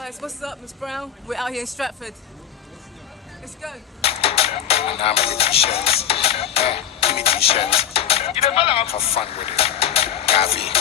Guys, what's up, Miss Brown? We're out here in Stratford. Let's go. And now I'm in t-shirts. Give me t-shirts. Have fun with it. Coffee.